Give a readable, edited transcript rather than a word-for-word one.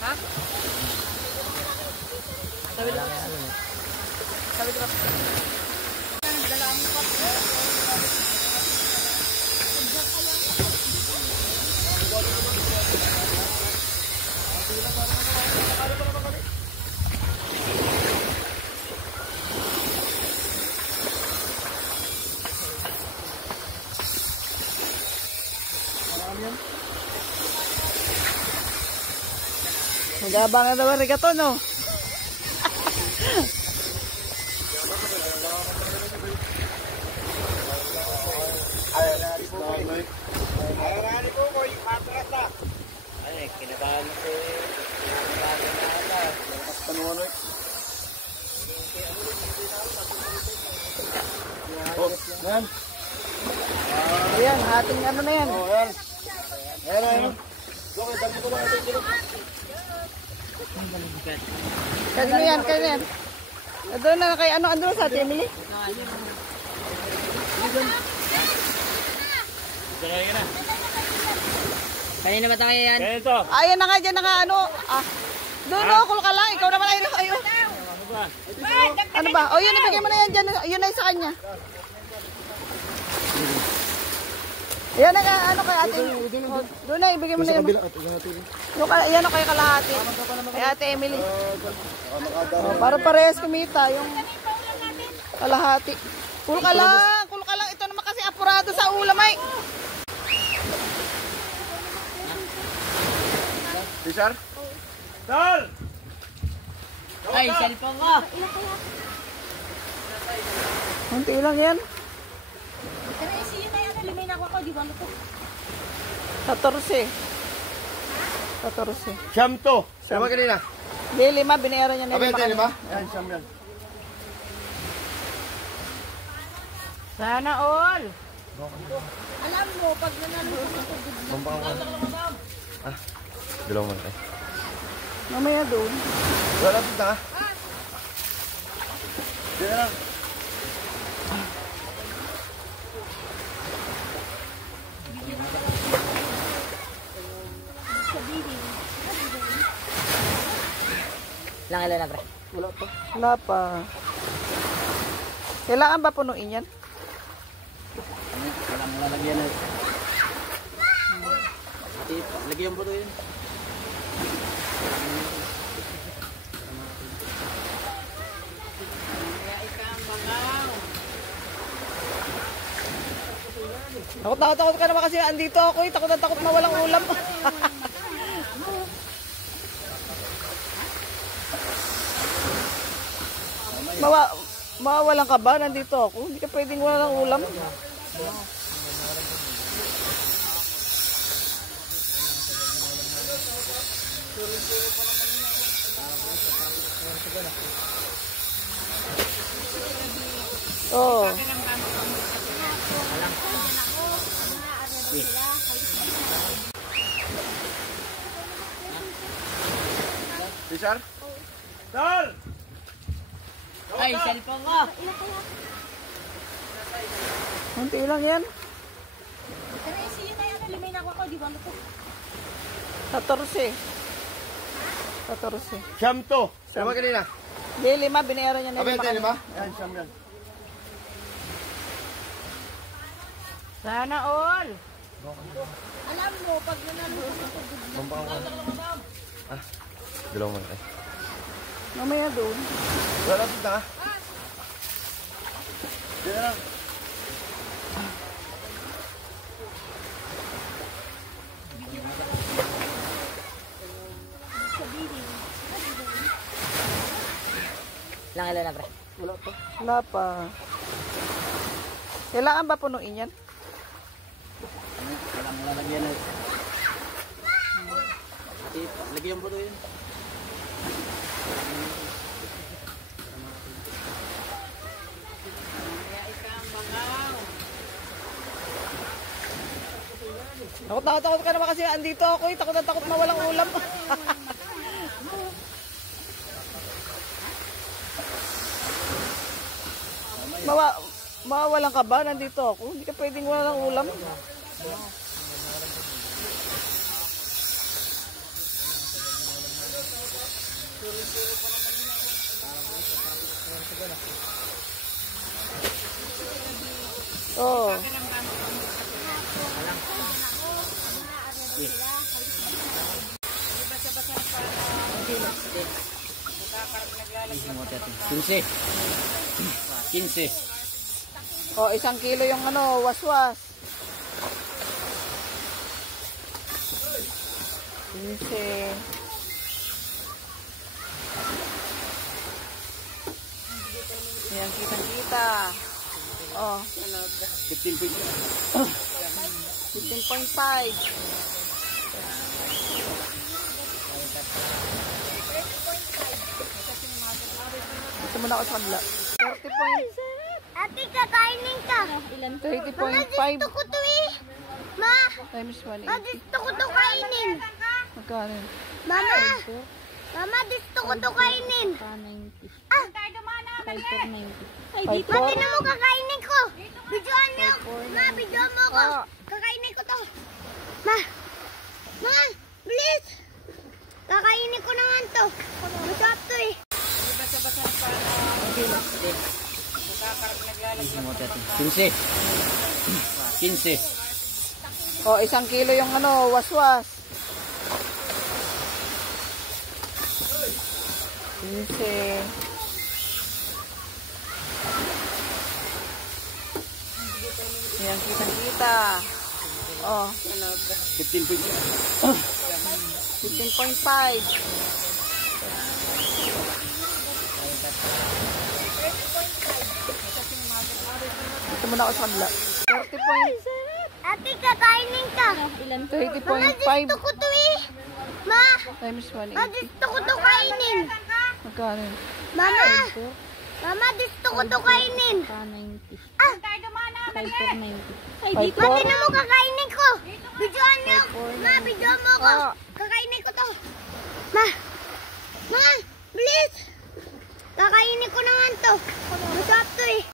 Ha? Sabi lang. Sabi lang. Dalawang pa. Mag-aabangan naman regaton, no? Ay, kinabahan mo si... Ayan, ating ano na yan. Ayan. Kanino yan, kanino yan. Doon na kay ano, andun sa atin, Emily? Kanina ba tayo yan? Ganito. Ayan na nga, dyan na nga, ano. Doon, no, kul ka lang. Ikaw naman, ayun. Ano ba? O, yun, ibigay mo na yan dyan. Yun na sa kanya. Yan na nga, ano kay ate. Doon na, ibigay mo na yan. Yan na kay kalahati. Kay ate Emily. Para parehas kumita yung kalahati. Kul ka lang. Ito naman kasi apurado sa ulam ay. Cesar? Tol! Ay, cellphone ko! Kunti lang yan. Pero isiyo na yan, limay na ako, di ba mo to? 14. Siyam to. Siyam kanina. Di, 5. Binayaran niya na 5 kanina. Ayan, siyam yan. Sana all. Alam mo, pag nanalo ko ito, Bumbang ko. Dalaw mo na. Mamaya doon. Wala lapit na. Diyan lang. Lang ilan na, pre? Wala pa. Kailangan ba punuin yan? Walang lalagyan na. Lagyan po to yun. Takot ka naman kasi andito ako eh. Takot na takot mawalang ulam. Mawawalan ka ba? Nandito ako. Hindi ka pwedeng walang ulam. Oh. Cesar? Tol! Ay, cellphone ko! Kunti lang yan. pero isiyo na yan, limay na ako, di ba mo to? 14. Siyam to. Siyam kanina. Di, 5. Binayaran niya na 5 kanina. Ayan, siyam yan. Sana all. Alam mo, pag nanalo ko ito, Bumbang ko. Dalaw mo na. Mamaya doon. Wala lapit na. Diyan lang. Lang ilan na, pre? Wala pa. Kailangan ba punuin yan? Walang lalagyan na. Lagyan po to yun. Takot ka naman kasi andito ako eh. Takot na takot mawalang ulam. Mawawalan ka ba? Nandito ako. Hindi ka pwedeng walang ulam. Oh. Kinse. 15. Oh, 1 kilo yung ano, waswas. 15. Yan, kitang-kita. Oh. 15.5. 15.5. Ito muna ako sa kabila. 30 point. Ate, kakainin ka. 30.5 Gusto ko to eh. Ma, times 180. gusto ko to kainin. Magkano yun? Mama, Mama, gusto ko to kainin. Ah, Ay, Ma, tinan mo kakainin ko. Bidyoan niyo. Ma, bidyoan mo ko. Ah. Kakainin ko to. Ma, bilis. Kakainin ko naman to. Masarap to eh. 15. 15. Oh, 1 kilo yung ano, waswas. 15. Yan, kitang-kita. Oh, 15.5. 15.5. Ito muna ako sa kabila. 30 point. Ate, kakainin ka. 30.5 Gusto ko to eh. Ma, times 180. gusto ko to kainin. Magkano yun? Mama, gusto ko to kainin. Ah, Ma, tinan mo kakainin ko. Bidyoan niyo. Ma, bidyoan mo ko. Ah.